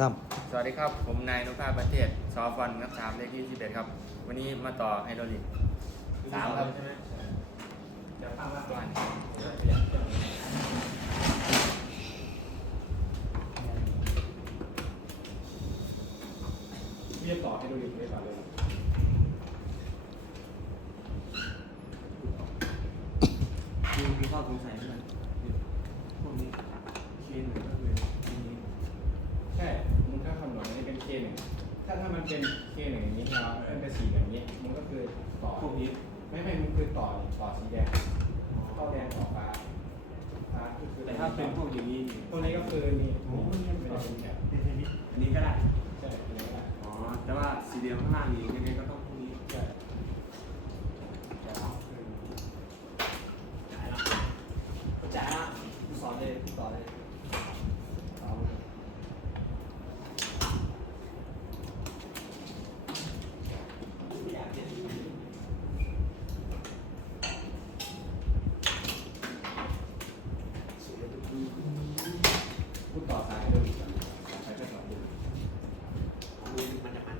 ครับสวัสดีครับ ผมนายนุภาพประเทศซอฟันนักสามเลขที่11ครับ วันนี้มาต่อไฮโดรลิกสามครับใช่ไหมเดี๋ยวฟังว่าวันพี่จะต่อให้ดูดิไม่ต่อเลยมีมีข้อสงสัยไหมพวกนี้เคนหรือก็คืออันนี้ ใช่ มึงก็คำนวณให้เป็นเคหนึ่ง ถ้าถ้ามันเป็นเคหนึ่งอย่างนี้เราเป็นเป็นสีแบบนี้ มันก็คือต่อพวกนี้ไม่ไม่มันคือต่อนี่ต่อสีแดงเข้าแดงต่อฟ้าฟ้าก็คือแต่ถ้าเป็นพวกอย่างนี้พวกนี้ก็คือนี่โอ้โหนี่เนี่ยเป็นต่อเป็นแบบอันนี้ก็ได้ใช่อันนี้ก็ได้อ๋อแต่ว่าสีเหลืองข้างล่างนี่ยังไงก็ต้องพวกนี้ ใช่ จะเอาจ่ายละจ่ายละสอนเลยสอนเลยเอาอยากเรียน พูดต่อสายให้ดูอีกก่อนสายแค่สองดู มันจะมัน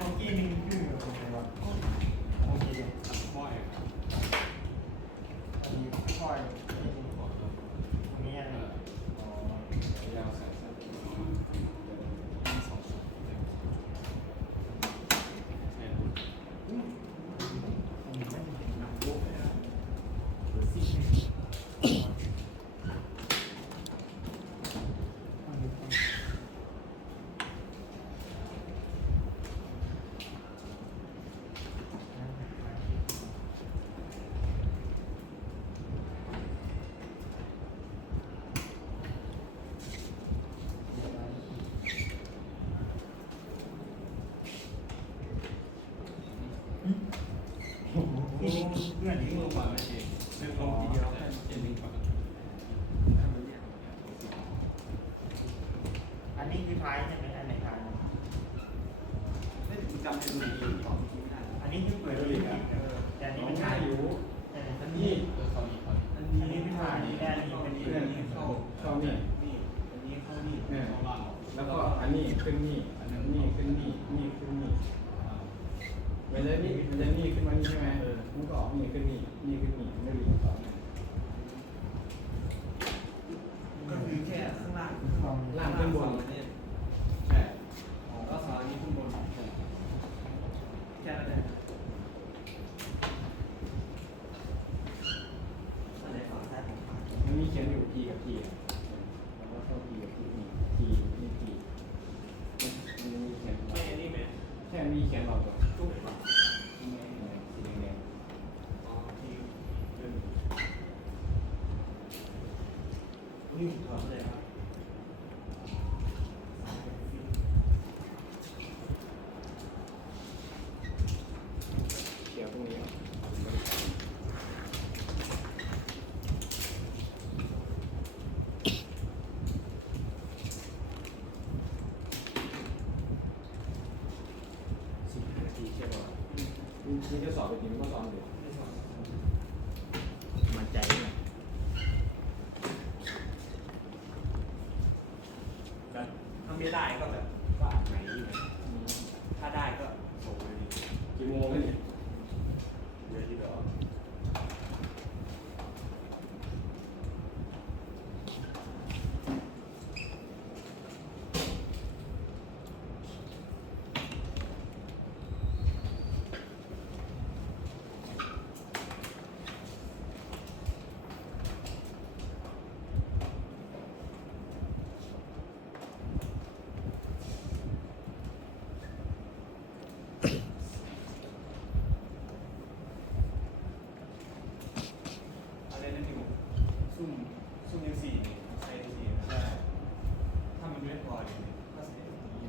ของกี้นี่คืออะไรวะของกี้เนี่ย บ่อย อันนี้ค่อยตรงนี้อะไรอ๋อยาวสายสั้น อันนี้ไม่เห็นหนังโลกเลยนะอันนี้เป็น ที่นี่เพื่อนนี่เมื่อวานไม่เองเรื่องลงทีเดียวแค่เจ็ดหนึ่งปกติถ้ามันนี่ยอันนี้คือท้ายใช่ไหมอันไหนท้ายไม่ถึงจำเป็นดีของที่ไม่ได้อันนี้คือเปิดเลยเออแต่อันนี้มันท้ายอยู่อันนี้อันนี้คือท้ายแต่อันนี้เป็นเรื่องนี้เข้าเข้านี่นี่อันนี้เข้านี่เนี่ยแล้วก็อันนี้ขึ้นนี่อันนั้นนี่ขึ้นนี่นี่ขึ้นนี่ เวลานี่เวลานี่ขึ้นมานี่ใช่ไหมเออมันก็ออกนี่ขึ้นนี่นี่ขึ้นนี่ไม่รู้ต่อเนี่ยก็คือแค่ข้างล่างของล่างขึ้นบนเนี่ยใช่อ๋อก็สอนอันนี้ขึ้นบนแค่นั้นเองอันไหนฝั่งซ้ายของขวามันมีเขียนอยู่ P กับ T แล้วก็เข้า P กับ T นี่ T นี่ T มันมีเขียนไม่อันนี้ไหมแค่มีเขียนเราตัว ทุกฝั่ง สีแดงสีแดง อ๋อที่เดิน นี่ผมถอดเลยครับเขียวตรงนี้สิบห้านาทีใช่ป่ะมีจะสอบไปถึงก็สอบอยู่ มันใจเนี่ย แต่ถ้า ไม่ได้ก็แบบฝาไหนถ้าได้ก็ส่งไปดี กี่โมงเนี่ย เดี๋ยวที่เดี๋ยว อะไรนั่นอยู่ซุ่มซุ่มยังสี่นี่ใช้ยังสี่ใช่ถ้ามันไม่พอเนี่ยก็ใช้ตรงนี้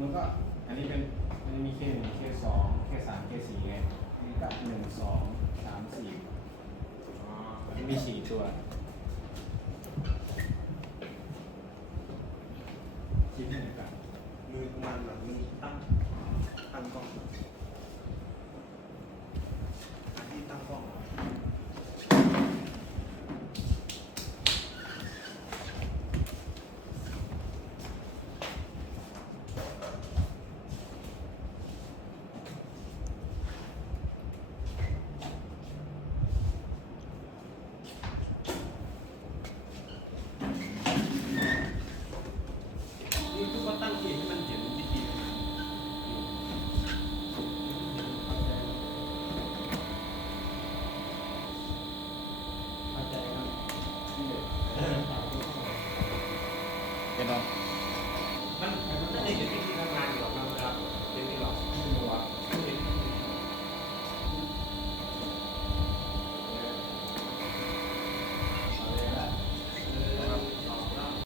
มันก็อันนี้เป็นมันจะมีเคหนึ่งเคสองเคสามเคสี่ไงมีกับหนึ่งสองสามสี่อ๋อมันมีสี่ตัว